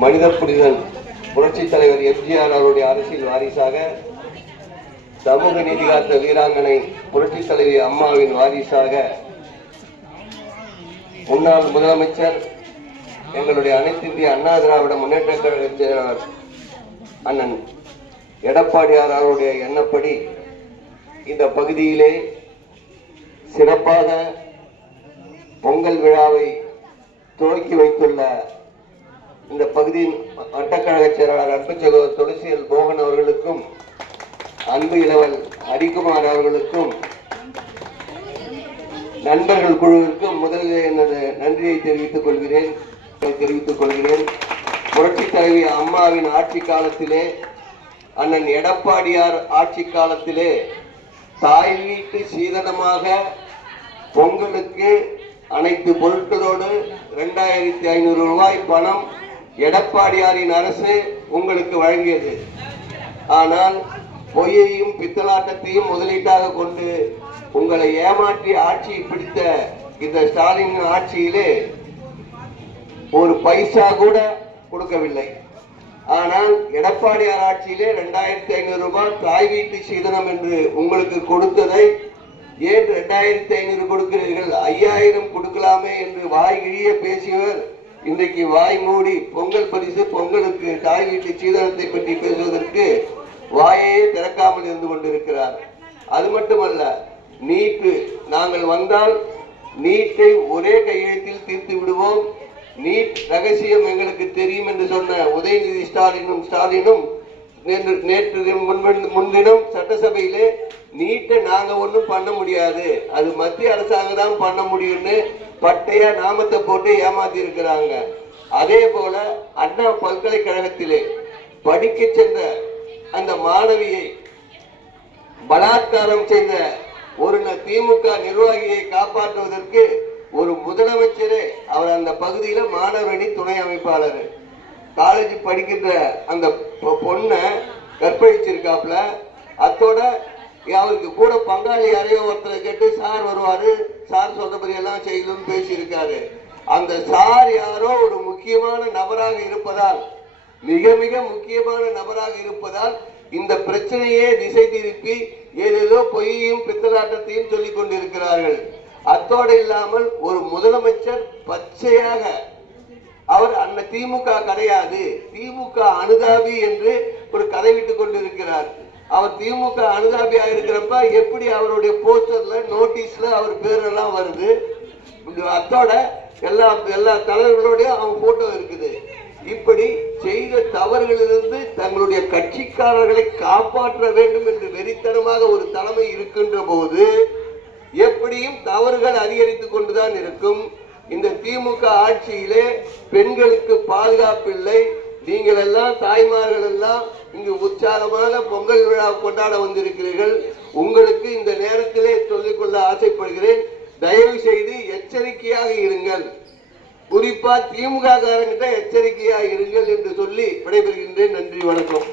மனித புனிதன் புரட்சித் தலைவர் எம்ஜிஆர் அவருடைய அரசியல் வாரிசாக சமூக நீதி காத்த வீராங்கனை புரட்சித் தலைவி அம்மாவின் வாரிசாக முன்னாள் முதலமைச்சர் எங்களுடைய அனைத்து இந்திய அண்ணா திராவிட முன்னேற்ற கழக செயலாளர் அண்ணன் எடப்பாடியார் அவருடைய எண்ணப்படி இந்த பகுதியிலே சிறப்பாக பொங்கல் விழாவை துவக்கி வைத்துள்ள இந்த பகுதியின் வட்டக்கழக செயலாளர் அன்பு சகோதரர் துளசியல் மோகன் அவர்களுக்கும் அன்பு இளவல் ஹரிகுமார் அவர்களுக்கும் நண்பர்கள் குழுவிற்கும் முதலில் எனது நன்றியை தெரிவித்துக் கொள்கிறேன். தெரிவித்துக் கொள்கிறேன். புரட்சி தலைவி அம்மாவின் ஆட்சி காலத்திலே அண்ணன் எடப்பாடியார் ஆட்சி காலத்திலே தாய் வீட்டு சீதனமாக பொங்கலுக்கு அனைத்து பொருட்களோடு இரண்டாயிரத்தி ஐநூறு ரூபாய் பணம் எடப்பாடியாரின் அரசு உங்களுக்கு வழங்கியது. ஆனால் பொய்யையும் பித்தலாட்டத்தையும் முதலீட்டாக கொண்டு உங்களை ஏமாற்றி ஆட்சியை பிடித்த இந்த ஸ்டாலின் ஆட்சியிலே ஒரு பைசா கூட கொடுக்கவில்லை. ஆனால் எடப்பாடியார் ஆட்சியிலே ரெண்டாயிரத்தி ஐநூறு ரூபாய் தாய் வீட்டு சீதனம் என்று உங்களுக்கு கொடுத்ததை ஏன் ரெண்டாயிரத்தி ஐநூறு கொடுக்கிறீர்கள்? ஐயாயிரம் கொடுக்கலாமே என்று வாய் இழிய பேசியவர் இன்றைக்கு வாய் மூடி பொங்கல் பரிசு பொங்கலுக்கு தாய் வீட்டு சீதனத்தை பற்றி பேசுவதற்கு வாயையே திறக்காமல் இருந்து கொண்டிருக்கிறார். அது மட்டுமல்ல நீட்டு நாங்கள் வந்தால் நீட்டை ஒரே கையெழுத்தில் தீர்த்து விடுவோம். நீட் ரகசியம் எங்களுக்கு தெரியும் என்று சொன்ன உதயநிதி ஸ்டாலினும் ஸ்டாலினும் நேற்று நேற்று முன்தினம் சட்டசபையிலே நீட்டை நாங்க ஒன்றும் பண்ண முடியாது. அது மத்திய அரசாங்கம் தான் பண்ண முடியும்னு பட்டையா நாமத்தை போட்டு ஏமாத்தி இருக்கிறாங்க அதே போல அண்ணா பல்கலைக்கழகத்திலே படிக்க சென்ற அந்த மாணவியை பலாத்காரம் செய்த ஒரு ந- திமுக நிர்வாகியை காப்பாற்றுவதற்கு ஒரு முதலமைச்சரே அவர் அந்த பகுதியில மாணவரணி துணை அமைப்பாளர். காலேஜ் படிக்கின்ற அந்த பொ- பொண்ணை கற்பழிச்சிருக்காப்புல. அத்தோட அவருக்கு கூட பங்காளி யாரையோ ஒருத்தரை கேட்டு சார் வருவாரு சார் சொன்னபடி எல்லாம் செய்யணும்னு பேசியிருக்காரு. அந்த சார் யாரோ ஒரு முக்கியமான நபராக இருப்பதால் மிக மிக முக்கியமான நபராக இருப்பதால் இந்த பிரச்சனையே திசை திருப்பி ஏதேதோ பொய்யையும் பித்தலாட்டத்தையும் சொல்லிக் கொண்டிருக்கிறார்கள். அத்தோடு இல்லாமல் ஒரு முதலமைச்சர் பச்சையாக அவர் அந்த திமுக கிடையாது. திமுக அனுதாபி என்று ஒரு கதை விட்டு கொண்டிருக்கிறார். அவர் திமுக அனுதாபியா இருக்கிறப்ப எப்படி அவருடைய போஸ்டர்ல நோட்டீஸ்ல அவர் பேரெல்லாம் வருது. அத்தோட எல்லா எல்லா தலைவர்களோடய அவங்க போட்டோ இருக்குது. இப்படி செய்த தவறுகளிலிருந்து தங்களுடைய கட்சிக்காரர்களை காப்பாற்ற வேண்டும் என்று வெறித்தனமாக ஒரு தலைமை இருக்கின்ற போது எப்படியும் தவறுகள் அதிகரித்துக் கொண்டுதான் இருக்கும். இந்த திமுக ஆட்சியிலே பெண்களுக்கு பாதுகாப்பு இல்லை. நீங்கள் எல்லாம் தாய்மார்கள் எல்லாம் இங்கு உற்சாகமாக பொங்கல் விழா கொண்டாட வந்திருக்கிறீர்கள். உங்களுக்கு இந்த நேரத்திலே சொல்லிக்கொள்ள ஆசைப்படுகிறேன். தயவு செய்து எச்சரிக்கையாக இருங்கள். குறிப்பா திமுக காரங்கிட்ட எச்சரிக்கையாக இருங்கள் என்று சொல்லி விடைபெறுகின்றேன். நன்றி வணக்கம்.